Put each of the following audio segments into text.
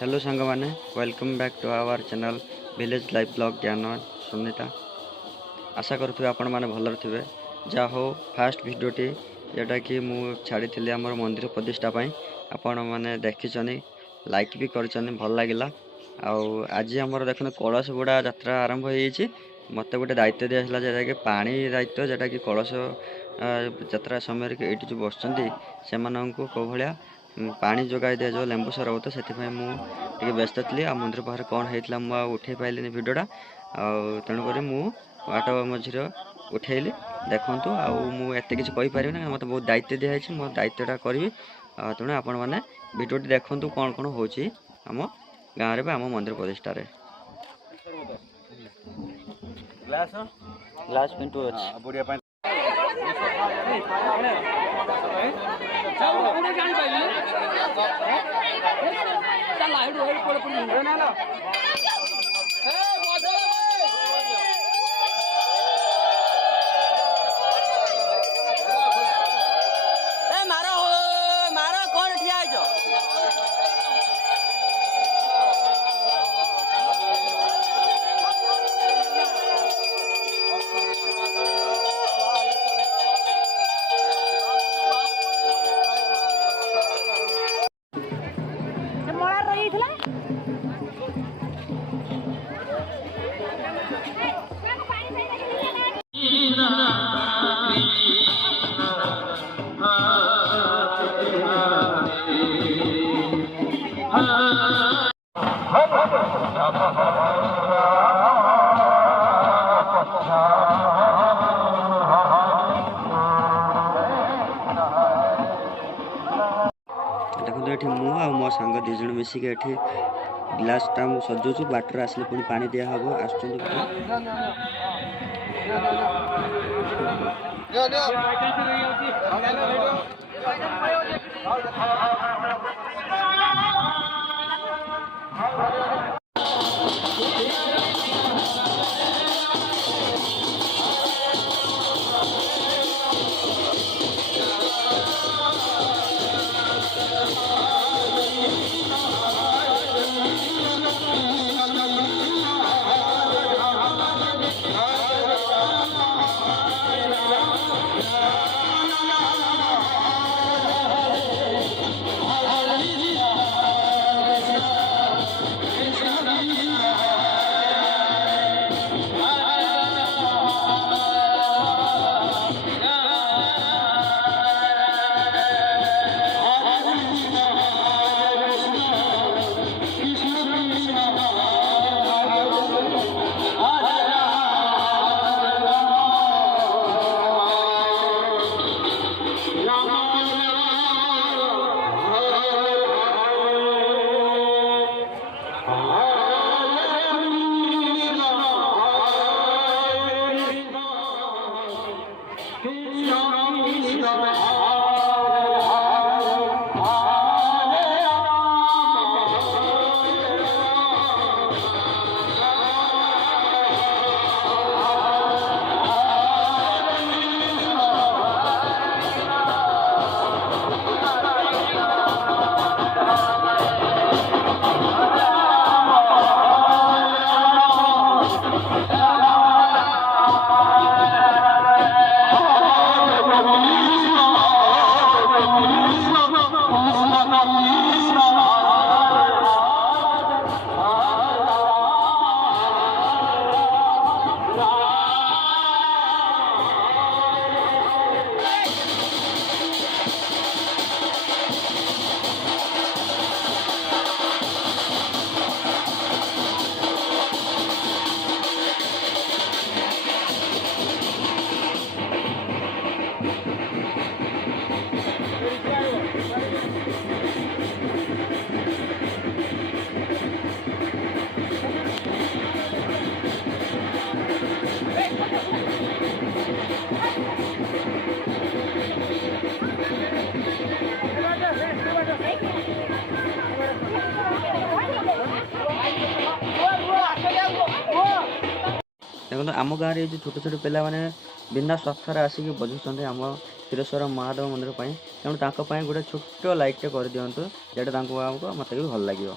Hello सांग मैंने welcome back to our channel village life blog Gyan Sunita. आशा करुवे आपण मैंने भलर थे। जा हो फास्ट भिडटी जोटा कि मु छाड़ी आम मंदिर प्रतिष्ठा आपण मैंने देखी लाइक भी कर भल लगे। आज आमर देख कलश बुड़ा यात्रा आरंभ हो मत गोटे दायित्व दिया जोटा कि पानी दायित्व जोटा कि कलश यात्रा समय ये जो बस से कौ भाया पानी जोगाई दिया जो लेंबू सरबत से मुझे व्यस्त थी। आ मंदिर पाखे कौन होता मुझे उठे पाइलिनी भिडटा तेणुक बाट मझीर उठेली देखूँ आते किसी कहीपर ना मत बहुत दायित्व दिखाई मो दायित्वटा करी तेणु आपण मैंने भिडियोटी देखूँ कौन कौन हो आम गाँव में आम मंदिर प्रतिष्ठा ग्लास पिंटू अच्छी देखो ये मु आ मो सांग दिज मिसिक गिलास टा सजाऊँ बाटर आसले पुणी पानी दिया हम आस देखो आम गाँव में जो छोट छोट पिला माने बिना स्वार्थर आसिक बजुंट आम क्षीरेश्वर महादेव मंदिर पर तेणु गोटे छोट लाइकटे कर दिंतु जोटा मत भी भल लगे।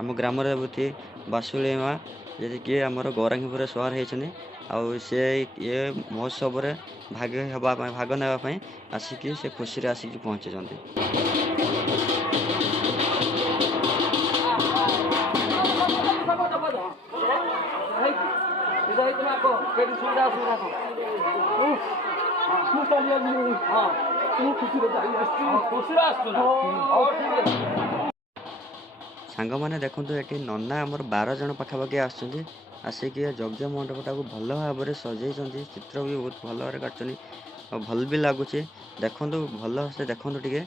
आम ग्राम देवती बासुली माँ जी कि आमर गौरांगीपुर सहर होती आउ से ये महोत्सव भाग नापी आसिक से खुशी आसिक पहुँची। सांग मैंने देखु ये नना आमर 12 जन पाखापाखि आसिक यज्ञ मंडपटा को भल भाव में सजई चित्र भी बहुत भल भाव काटुच्च भल भी लगुच देखु भल से देखु टे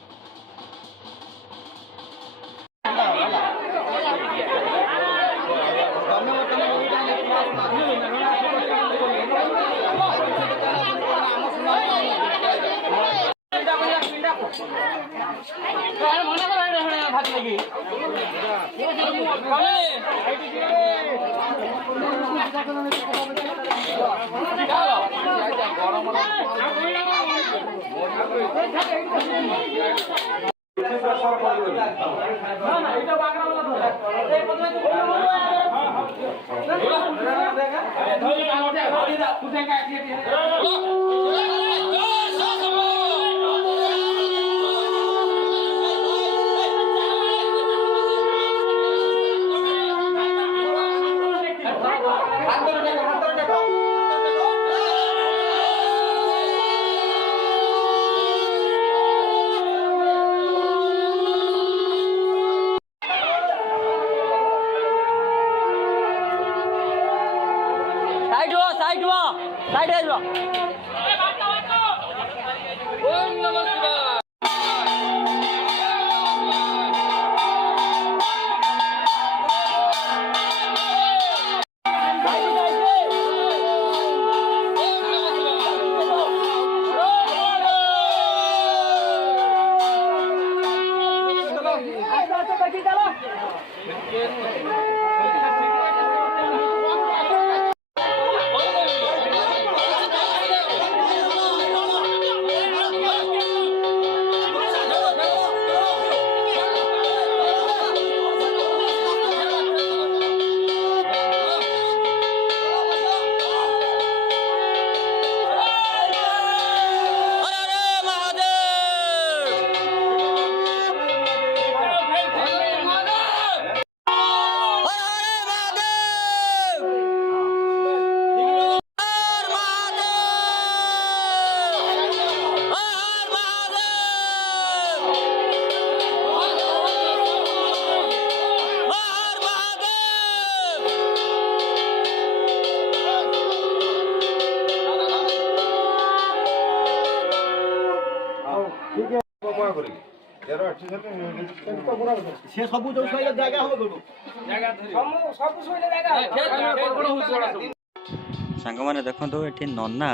सांग मैंने देखो ये नना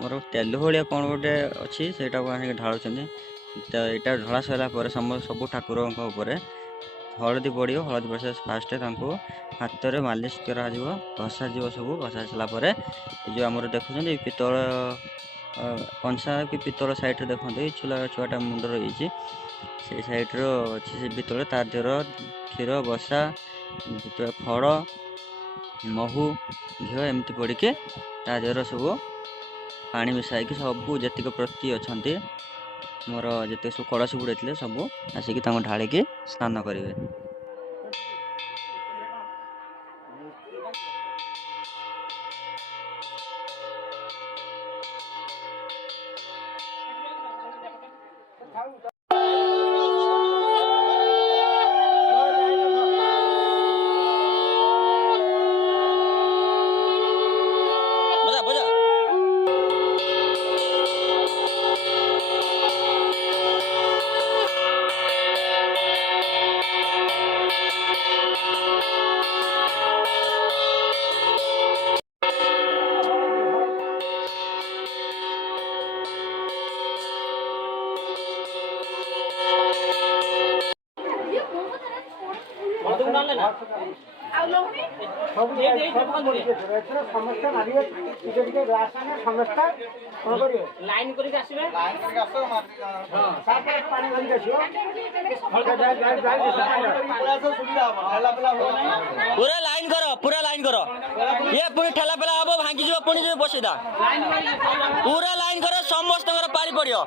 मोर तेल भाया कौन गोटे अच्छी से ढालुं यहाँ ढला सारा सब ठाकुर हलदी पड़ो हलदी पड़ फास्ट हाथ में मालिश कर घसा सब घसा सारापर जो आम देखुं पितल कंसा कि पितल साइड देखते छुला छुआटा मुंड रही से साइड्र अच्छी से पितल तार देहर क्षीर बसा फल महू घी एमती पड़ के देहर सब पानी मिसाई सब जी प्रति अच्छा मोर जिते सब कलश बुड़े सब आसिक ढालिकी स्नान करेंगे। ସମସ୍ତେ ମାରିବେ ଟିକେ ଟିକେ ଗ୍ଲାସ୍ ଆନେ ସମସ୍ତେ କ'ଣ କରିବେ ଲାଇନ୍ କରିକି ଆସିବେ ପାଣି ଧରିକି ଆସିବ पूरा लाइन करो ये पुणी ठेला पेला हम भांगी जीव पुणी बसईदा पूरा लाइन करो समस्त पानी पड़ो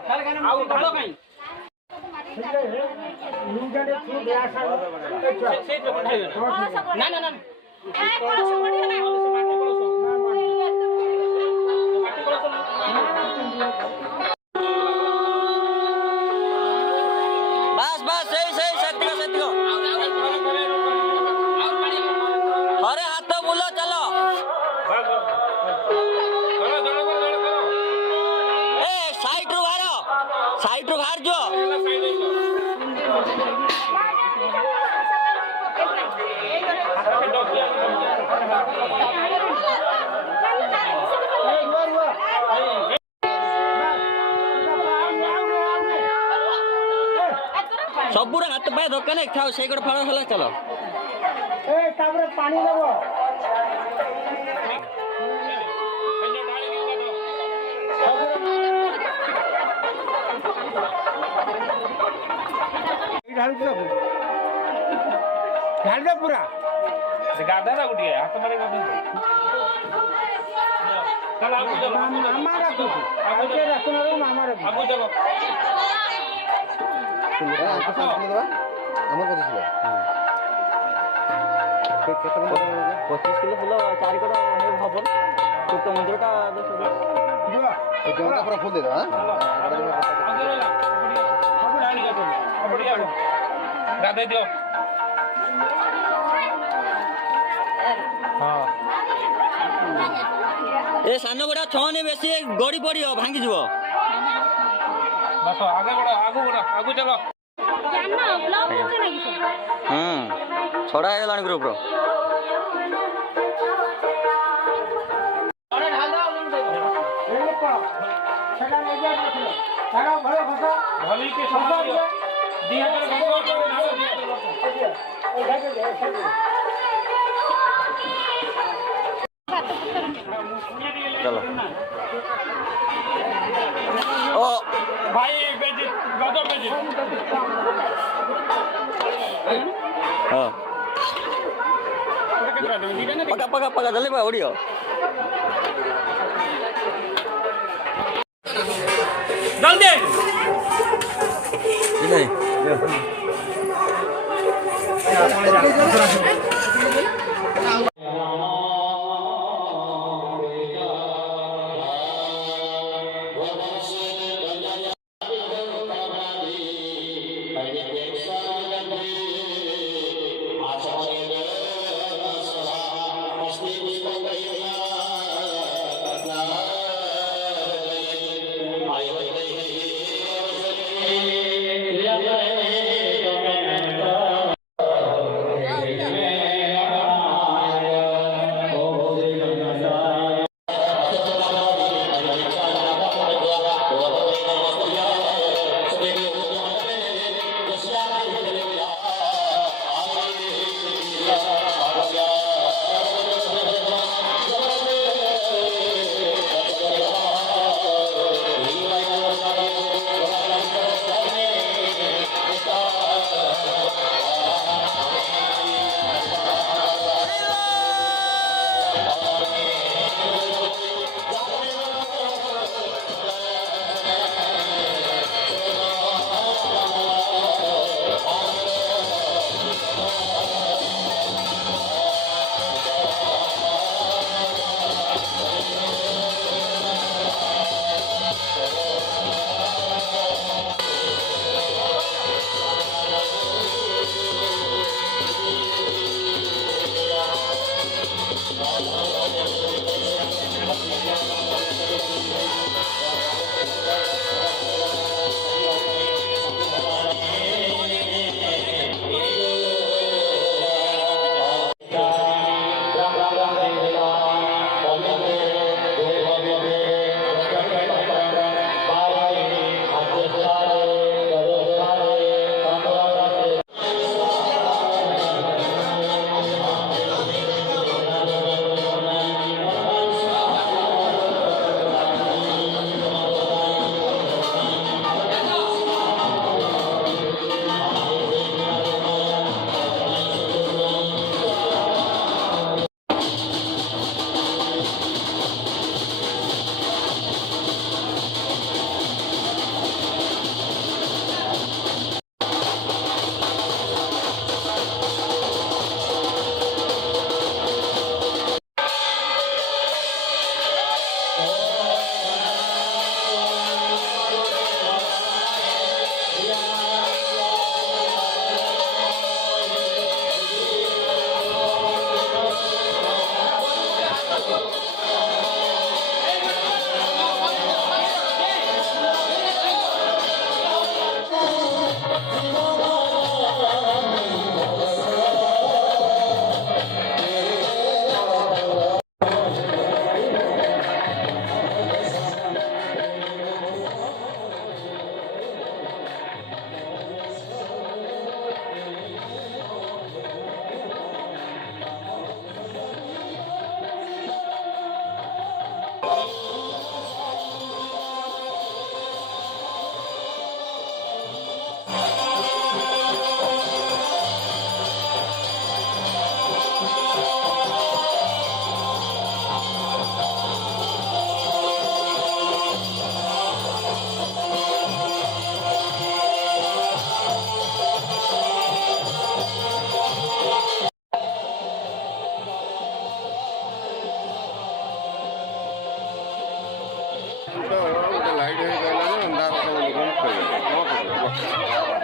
बस बस सही सही अरे हाथ बुलो चलो ए साइड रू बाहर जो सबूर हाथ पाए दरकार नहीं खाओ से फल हल चलो पानी देव पूरा गाधा ना गुटिए हाथ मारे गाधा चल आगु चलो मामा रखो आगे रखो ना मामा रखो आगु चलो आपको सामने दवा हमर कत छिला केते बंद 25 किलो फुल 4 कड़ा हबन छोट मंदिर का ये गंगा पूरा फुल दे दो हां गाधा दियो हां ए सान बड़ा छने बेसी गड़ी पड़ियो भांगी जीव बस आगे बढ़ो आगु चलो हां छड़ा है लान ग्रुप रो भली के समझ दिया कर गंगा चलो ओ भाई बेजी गाधा बेजी हां पका जल्दी पा ओडियो जल्दी नहीं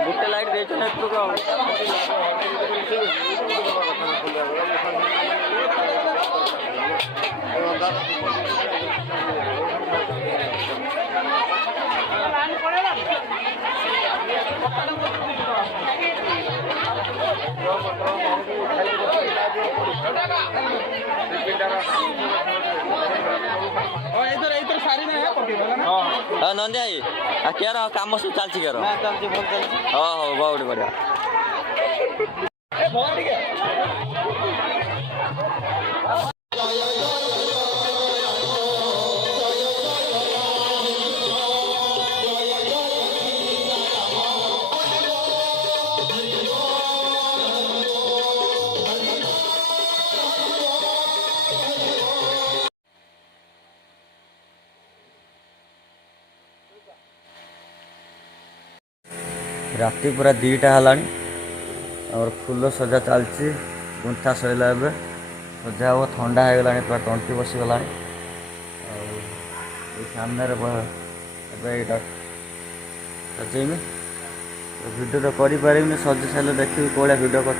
ଗୋଟେ ଲାଇଟ୍ ଦେଇଛ ନା ଏପଟକୁ ଆଉ ହଁ ନନ୍ଦୀ ଭାଇ ଆଉ କେର କାମ ସବୁ ଚାଲିଛି କେର ହଁ ହଉ ବହୁତ ବଢ଼ିଆ राति पूरा 2टा हेलाणी और फूल सजा चलती गुंथा सैला ए सजा हम ठंडा हो गला पूरा तंटी बसीगला सामने सजेमी भिडियो तो करें सजे सारे देखिए कौन भिडियो कर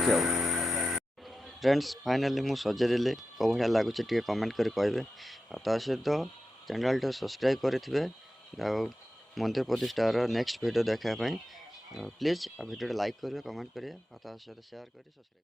फ्रेंड्स फाइनाली मुझे सजेदेली कौ भाया लगुच कमेंट कर कहे सहित चैनल टा सब्सक्राइब करेंगे मंदिर प्रतिष्ठार नेक्स्ट वीडियो देखापी प्लीज भिडियो लाइक करेंगे कमेंट करेंगे सहित शेयर करें सब्सक्राइब